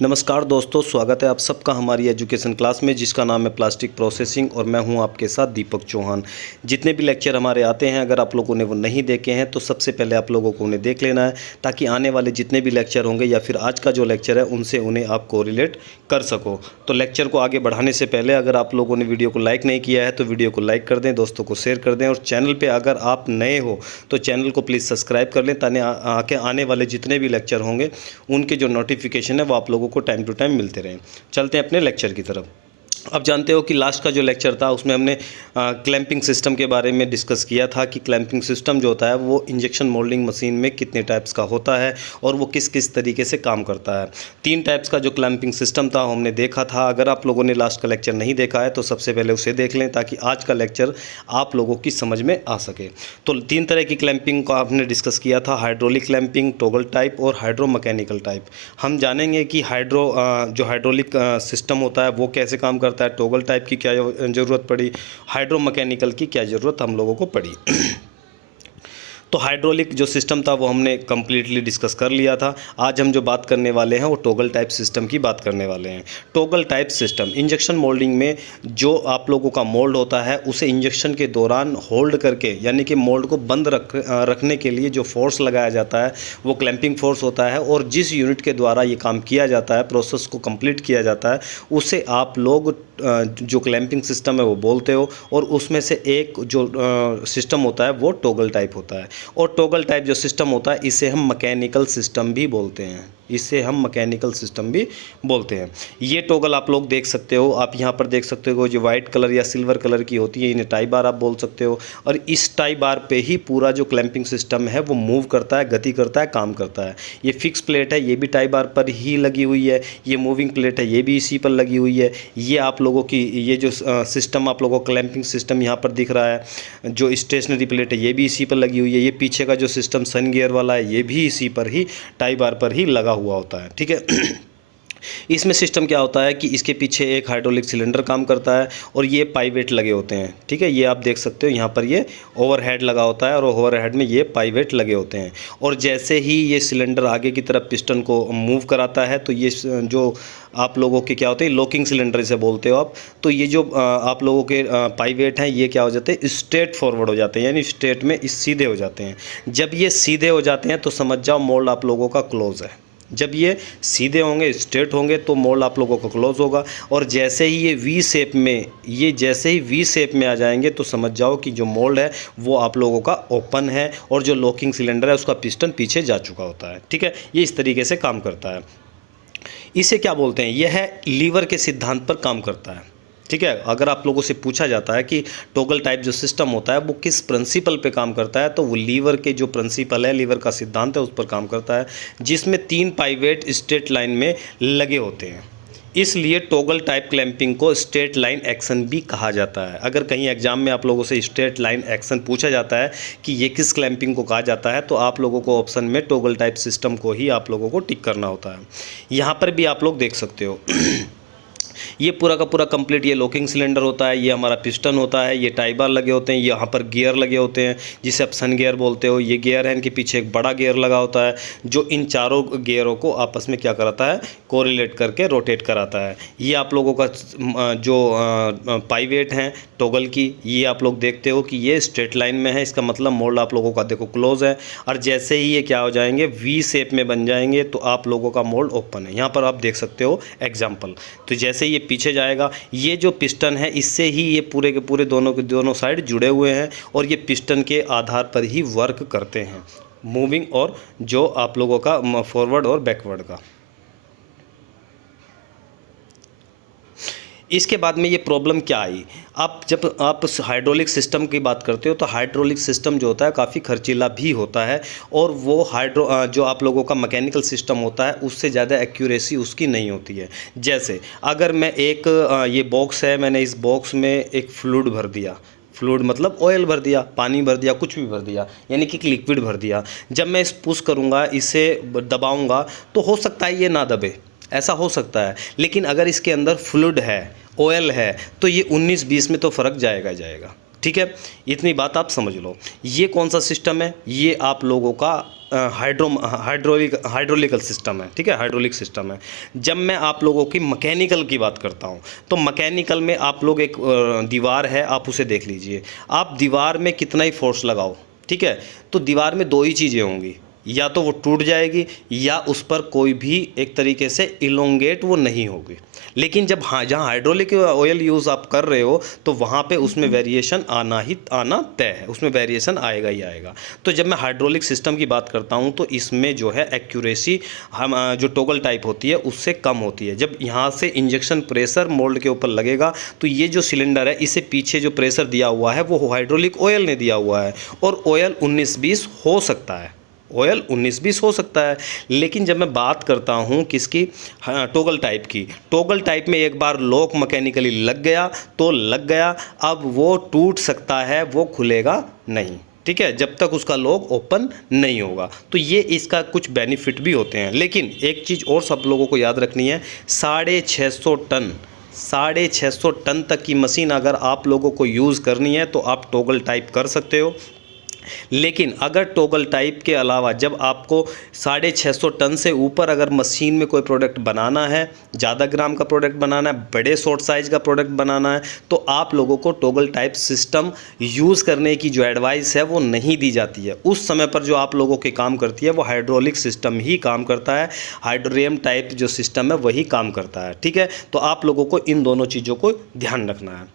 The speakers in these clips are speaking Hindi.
नमस्कार दोस्तों, स्वागत है आप सबका हमारी एजुकेशन क्लास में जिसका नाम है प्लास्टिक प्रोसेसिंग और मैं हूं आपके साथ दीपक चौहान। जितने भी लेक्चर हमारे आते हैं अगर आप लोगों ने वो नहीं देखे हैं तो सबसे पहले आप लोगों को उन्हें देख लेना है ताकि आने वाले जितने भी लेक्चर होंगे या फिर आज का जो लेक्चर है उनसे उन्हें आप कोरिलेट कर सको। तो लेक्चर को आगे बढ़ाने से पहले अगर आप लोगों ने वीडियो को लाइक नहीं किया है तो वीडियो को लाइक कर दें, दोस्तों को शेयर कर दें और चैनल पर अगर आप नए हो तो चैनल को प्लीज़ सब्सक्राइब कर लें ताकि आने वाले जितने भी लेक्चर होंगे उनके जो नोटिफिकेशन है वो आप लोगों को टाइम टू टाइम मिलते रहें। चलते हैं अपने लेक्चर की तरफ। अब जानते हो कि लास्ट का जो लेक्चर था उसमें हमने क्लैंपिंग सिस्टम के बारे में डिस्कस किया था कि क्लैंपिंग सिस्टम जो होता है वो इंजेक्शन मोल्डिंग मशीन में कितने टाइप्स का होता है और वो किस किस तरीके से काम करता है। 3 टाइप्स का जो क्लैंपिंग सिस्टम था हमने देखा था। अगर आप लोगों ने लास्ट का लेक्चर नहीं देखा है तो सबसे पहले उसे देख लें ताकि आज का लेक्चर आप लोगों की समझ में आ सके। तो 3 तरह की क्लैंपिंग का आपने डिस्कस किया था, हाइड्रोलिक क्लैंपिंग, टॉगल टाइप और हाइड्रो मैकेनिकल टाइप। हम जानेंगे कि जो हाइड्रोलिक सिस्टम होता है वो कैसे काम करता है, टॉगल टाइप की क्या ज़रूरत पड़ी, हाइड्रो मैकेनिकल की क्या ज़रूरत हम लोगों को पड़ी। तो हाइड्रोलिक जो सिस्टम था वो हमने कम्प्लीटली डिस्कस कर लिया था। आज हम जो बात करने वाले हैं वो टॉगल टाइप सिस्टम की बात करने वाले हैं। Toggle type system injection moulding में जो आप लोगों का मोल्ड होता है उसे इंजेक्शन के दौरान होल्ड करके यानी कि मोल्ड को बंद रखने के लिए जो फोर्स लगाया जाता है वो क्लैंपिंग फोर्स होता है और जिस यूनिट के द्वारा ये काम किया जाता है, प्रोसेस को कंप्लीट किया जाता है, उसे आप लोग जो क्लैंपिंग सिस्टम है वो बोलते हो। और उसमें से एक जो सिस्टम होता है वो टॉगल टाइप होता है। और टॉगल टाइप जो सिस्टम होता है इसे हम मैकेनिकल सिस्टम भी बोलते हैं, ये टॉगल आप लोग देख सकते हो, आप यहाँ पर देख सकते हो जो वाइट कलर या सिल्वर कलर की होती है इन्हें टाई बार आप बोल सकते हो। और इस टाई बार पे ही पूरा जो क्लैंपिंग सिस्टम है वो मूव करता है, गति करता है, काम करता है। ये फिक्स प्लेट है, ये भी टाई बार पर ही लगी हुई है, ये मूविंग प्लेट है, ये भी इसी पर लगी हुई है। ये आप लोगों की ये जो सिस्टम आप लोगों को क्लैंपिंग सिस्टम यहाँ पर दिख रहा है, जो स्टेशनरी प्लेट है ये भी इसी पर लगी हुई है। ये पीछे का जो सिस्टम सन गियर वाला है ये भी इसी पर ही टाई बार पर ही लगा हुआ होता है, ठीक है। इसमें सिस्टम क्या होता है कि इसके पीछे एक हाइड्रोलिक सिलेंडर काम करता है और ये पाइवेट लगे होते हैं, ठीक है। ये आप देख सकते हो यहाँ पर ये ओवरहेड लगा होता है और ओवरहेड में ये पाइवेट लगे होते हैं। और जैसे ही ये सिलेंडर आगे की तरफ पिस्टन को मूव कराता है तो ये जो आप लोगों के क्या होते हैं लॉकिंग सिलेंडर इसे बोलते हो आप, तो ये जो आप लोगों के पाइवेट हैं ये क्या हो जाते हैं स्ट्रेट फॉरवर्ड हो जाते हैं, यानी स्ट्रेट में सीधे हो जाते हैं। जब ये सीधे हो जाते हैं तो समझ जाओ मोल्ड आप लोगों का क्लोज है। जब ये सीधे होंगे, स्ट्रेट होंगे तो मोल्ड आप लोगों को क्लोज होगा। और जैसे ही ये वी शेप में आ जाएंगे तो समझ जाओ कि जो मोल्ड है वो आप लोगों का ओपन है और जो लॉकिंग सिलेंडर है उसका पिस्टन पीछे जा चुका होता है, ठीक है। ये इस तरीके से काम करता है। इसे क्या बोलते हैं, यह है लीवर के सिद्धांत पर काम करता है, ठीक है। अगर आप लोगों से पूछा जाता है कि टॉगल टाइप जो सिस्टम होता है वो किस प्रिंसिपल पे काम करता है तो वो लीवर के जो प्रिंसिपल है, लीवर का सिद्धांत है उस पर काम करता है, जिसमें 3 पाइवेट स्ट्रेट लाइन में लगे होते हैं। इसलिए टॉगल टाइप क्लैंपिंग को स्ट्रेट लाइन एक्शन भी कहा जाता है। अगर कहीं एग्जाम में आप लोगों से स्ट्रेट लाइन एक्शन पूछा जाता है कि ये किस क्लैंपिंग को कहा जाता है तो आप लोगों को ऑप्शन में टॉगल टाइप सिस्टम को ही आप लोगों को टिक करना होता है। यहाँ पर भी आप लोग देख सकते हो ये पूरा का पूरा कंप्लीट ये लॉकिंग सिलेंडर होता है, ये हमारा पिस्टन होता है, ये टाई बार लगे होते हैं, यहाँ पर गियर लगे होते हैं जिसे आप सन गियर बोलते हो। ये गियर है, इनके पीछे एक बड़ा गियर लगा होता है जो इन चारों गियरों को आपस में क्या कराता है, कोरिलेट करके रोटेट कराता है। ये आप लोगों का जो पाइवेट हैं टॉगल की, ये आप लोग देखते हो कि ये स्ट्रेट लाइन में है, इसका मतलब मोल्ड आप लोगों का देखो क्लोज है। और जैसे ही ये क्या हो जाएंगे वी शेप में बन जाएंगे तो आप लोगों का मोल्ड ओपन है। यहाँ पर आप देख सकते हो एग्जाम्पल। तो जैसे ये पीछे जाएगा, ये जो पिस्टन है इससे ही ये पूरे के पूरे दोनों के दोनों साइड जुड़े हुए हैं और ये पिस्टन के आधार पर ही वर्क करते हैं, मूविंग और जो आप लोगों का फॉरवर्ड और बैकवर्ड का। इसके बाद में ये प्रॉब्लम क्या आई, जब आप हाइड्रोलिक सिस्टम की बात करते हो तो हाइड्रोलिक सिस्टम जो होता है काफ़ी खर्चीला भी होता है और वो जो आप लोगों का मैकेनिकल सिस्टम होता है उससे ज़्यादा एक्यूरेसी उसकी नहीं होती है। जैसे अगर मैं ये बॉक्स है, मैंने इस बॉक्स में एक फ्लूइड भर दिया, फ्लूइड मतलब ऑयल भर दिया, पानी भर दिया, कुछ भी भर दिया, यानी कि लिक्विड भर दिया। जब मैं इस पुश करूँगा, इसे दबाऊँगा तो हो सकता है ये ना दबे, ऐसा हो सकता है। लेकिन अगर इसके अंदर फ्लूइड है, ऑयल है, तो ये 19-20 में तो फ़र्क जाएगा। ठीक है, इतनी बात आप समझ लो। ये कौन सा सिस्टम है? ये आप लोगों का हाइड्रोलिकल सिस्टम है। ठीक है, हाइड्रोलिक सिस्टम है। जब मैं आप लोगों की मैकेनिकल की बात करता हूँ तो मैकेनिकल में आप लोग एक दीवार है, आप उसे देख लीजिए। आप दीवार में कितना ही फोर्स लगाओ, ठीक है, तो दीवार में दो ही चीज़ें होंगी, या तो वो टूट जाएगी या उस पर कोई भी एक तरीके से इलोंगेट वो नहीं होगी। लेकिन जब जहाँ हाइड्रोलिक ऑयल यूज़ आप कर रहे हो तो वहाँ पे उसमें वेरिएशन आना तय है, उसमें वेरिएशन आएगा ही आएगा। तो जब मैं हाइड्रोलिक सिस्टम की बात करता हूँ तो इसमें जो है एक्यूरेसी हम जो टॉगल टाइप होती है उससे कम होती है। जब यहाँ से इंजेक्शन प्रेशर मोल्ड के ऊपर लगेगा तो ये जो सिलेंडर है, इसे पीछे जो प्रेशर दिया हुआ है वो हाइड्रोलिक ऑयल ने दिया हुआ है, और ऑयल 19-20 हो सकता है, ऑयल 19-20 हो सकता है। लेकिन जब मैं बात करता हूँ किसकी, हाँ, टॉगल टाइप की, टॉगल टाइप में एक बार लॉक मैकेनिकली लग गया तो लग गया, अब वो टूट सकता है, वो खुलेगा नहीं। ठीक है, जब तक उसका लॉक ओपन नहीं होगा। तो ये इसका कुछ बेनिफिट भी होते हैं। लेकिन एक चीज़ और सब लोगों को याद रखनी है, 650 टन तक की मशीन अगर आप लोगों को यूज़ करनी है तो आप टॉगल टाइप कर सकते हो। लेकिन अगर टॉगल टाइप के अलावा जब आपको 650 टन से ऊपर अगर मशीन में कोई प्रोडक्ट बनाना है, ज़्यादा ग्राम का प्रोडक्ट बनाना है, बड़े शॉर्ट साइज़ का प्रोडक्ट बनाना है, तो आप लोगों को टॉगल टाइप सिस्टम यूज़ करने की जो एडवाइस है वो नहीं दी जाती है। उस समय पर जो आप लोगों के काम करती है वो हाइड्रोलिक सिस्टम ही काम करता है, हाइड्रोरियम टाइप जो सिस्टम है वही काम करता है। ठीक है, तो आप लोगों को इन दोनों चीज़ों को ध्यान रखना है।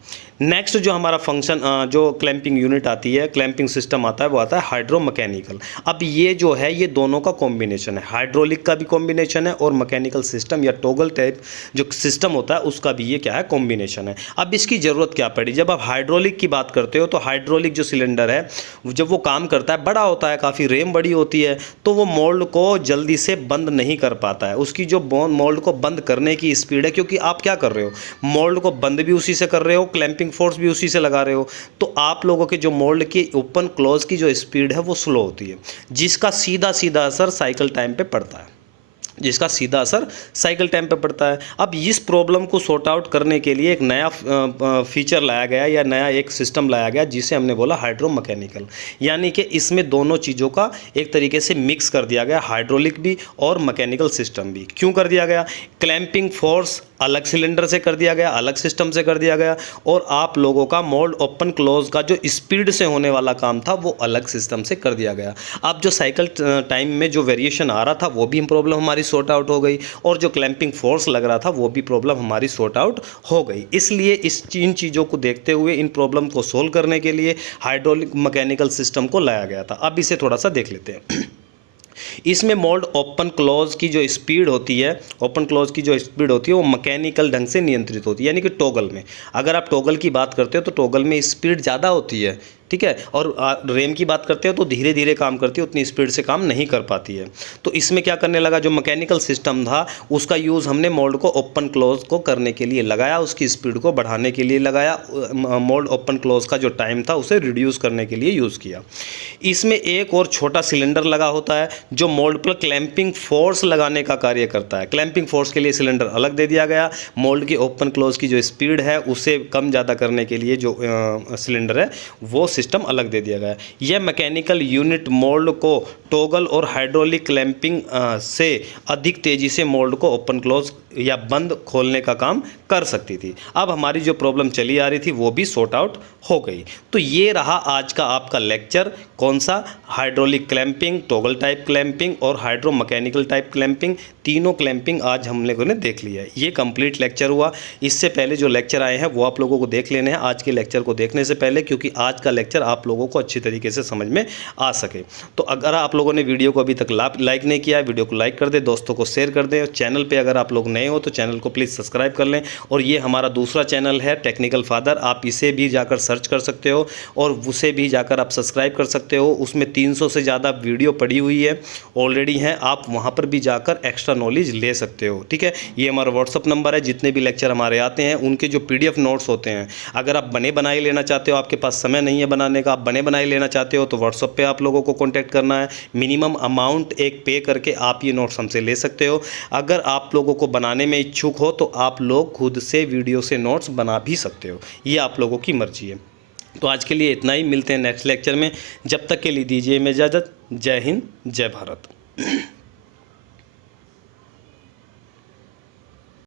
नेक्स्ट जो हमारा फंक्शन जो क्लैंपिंग यूनिट आती है, क्लैंपिंग सिस्टम आता है, वो आता है हाइड्रो मैकेनिकल। अब ये जो है ये दोनों का कॉम्बिनेशन है, हाइड्रोलिक का भी कॉम्बिनेशन है और मैकेनिकल सिस्टम या टॉगल टाइप जो सिस्टम होता है उसका भी ये क्या है, कॉम्बिनेशन है। अब इसकी ज़रूरत क्या पड़ी, जब आप हाइड्रोलिक की बात करते हो तो हाइड्रोलिक जो सिलेंडर है जब वो काम करता है, बड़ा होता है, काफ़ी रेम बड़ी होती है, तो वो मोल्ड को जल्दी से बंद नहीं कर पाता है। उसकी जो मोल्ड को बंद करने की स्पीड है, क्योंकि आप क्या कर रहे हो, मोल्ड को बंद भी उसी से कर रहे हो, क्लैंपिंग फोर्स भी उसी से लगा रहे हो, तो आप लोगों के जो मोल्ड की ओपन क्लोज की जो स्पीड है वो स्लो होती है, जिसका सीधा सीधा असर साइकिल टाइम पे पड़ता है, जिसका सीधा असर साइकिल टाइम पे पड़ता है। अब इस प्रॉब्लम को सॉर्ट आउट करने के लिए एक नया फीचर लाया गया या नया एक सिस्टम लाया गया जिसे हमने बोला हाइड्रो मैकेनिकल, यानी कि इसमें दोनों चीज़ों का एक तरीके से मिक्स कर दिया गया, हाइड्रोलिक भी और मैकेनिकल सिस्टम भी। क्यों कर दिया गया, क्लैंपिंग फोर्स अलग सिलेंडर से कर दिया गया, अलग सिस्टम से कर दिया गया, और आप लोगों का मोल्ड ओपन क्लोज का जो स्पीड से होने वाला काम था वो अलग सिस्टम से कर दिया गया। अब जो साइकिल टाइम में जो वेरिएशन आ रहा था वो भी प्रॉब्लम हमारी सॉर्ट आउट हो गई, और जो क्लैंपिंग फोर्स लग रहा था वो भी प्रॉब्लम हमारी सॉर्ट आउट हो गई। इसलिए इन चीज़ों को देखते हुए, इन प्रॉब्लम को सोल्व करने के लिए हाइड्रोलिक मैकेनिकल सिस्टम को लाया गया था। अब इसे थोड़ा सा देख लेते हैं। इसमें मोल्ड ओपन क्लोज की जो स्पीड होती है, ओपन क्लोज की जो स्पीड होती है वो मैकेनिकल ढंग से नियंत्रित होती है, यानी कि टॉगल में। अगर आप टॉगल की बात करते हो तो टॉगल में स्पीड ज़्यादा होती है, ठीक है, और रैम की बात करते हो तो धीरे धीरे काम करती है, उतनी स्पीड से काम नहीं कर पाती है। तो इसमें क्या करने लगा, जो मैकेनिकल सिस्टम था उसका यूज़ हमने मोल्ड को ओपन क्लोज को करने के लिए लगाया, उसकी स्पीड को बढ़ाने के लिए लगाया, मोल्ड ओपन क्लोज का जो टाइम था उसे रिड्यूस करने के लिए यूज़ किया। इसमें एक और छोटा सिलेंडर लगा होता है जो मोल्ड पर क्लैंपिंग फोर्स लगाने का कार्य करता है। क्लैंपिंग फोर्स के लिए सिलेंडर अलग दे दिया गया, मोल्ड की ओपन क्लोज की जो स्पीड है उसे कम ज़्यादा करने के लिए जो सिलेंडर है वो सिस्टम अलग दे दिया गया। यह मैकेनिकल यूनिट मोल्ड को टॉगल और हाइड्रोलिक क्लैंपिंग से अधिक तेज़ी से मोल्ड को ओपन क्लोज या बंद खोलने का काम कर सकती थी। अब हमारी जो प्रॉब्लम चली आ रही थी वो भी सॉर्ट आउट हो गई। तो ये रहा आज का आपका लेक्चर, कौन सा, hydraulic clamping, toggle type clamping और हाइड्रो मैकेनिकल टाइप क्लैंपिंग। तीनों क्लैंपिंग आज हम लोगों ने देख लिया है। ये कंप्लीट लेक्चर हुआ। इससे पहले जो लेक्चर आए हैं वो आप लोगों को देख लेने हैं आज के लेक्चर को देखने से पहले, क्योंकि आज का लेक्चर आप लोगों को अच्छी तरीके से समझ में आ सके। तो अगर आप लोगों ने वीडियो को अभी तक लाइक नहीं किया है, वीडियो को लाइक कर दें, दोस्तों को शेयर कर दें। चैनल पर अगर आप लोग नए हो तो चैनल को प्लीज़ सब्सक्राइब कर लें। और ये हमारा दूसरा चैनल है टेक्निकल फादर, आप इसे भी जाकर सर्च कर सकते हो और उसे भी जाकर आप सब्सक्राइब कर सकते हो। उसमें 300 से ज़्यादा वीडियो पड़ी हुई है, ऑलरेडी हैं, आप वहाँ पर भी जाकर एक्स्ट्रा नॉलेज ले सकते हो। ठीक है, ये हमारा व्हाट्सअप नंबर है। जितने भी लेक्चर हमारे आते हैं उनके जो PDF नोट्स होते हैं, अगर आप बने बनाए लेना चाहते हो, आपके पास समय नहीं है बनाने का, आप बने बनाए लेना चाहते हो तो व्हाट्सअप पे आप लोगों को कॉन्टैक्ट करना है। मिनिमम अमाउंट एक पे करके आप ये नोट्स हमसे ले सकते हो। अगर आप लोगों को बनाने में इच्छुक हो तो आप लोग खुद से वीडियो से नोट्स बना भी सकते हो, ये आप लोगों की मर्जी है। तो आज के लिए इतना ही, मिलते हैं नेक्स्ट लेक्चर में। जब तक के लिए दीजिए मैं इजाज़त। जय हिंद, जय भारत।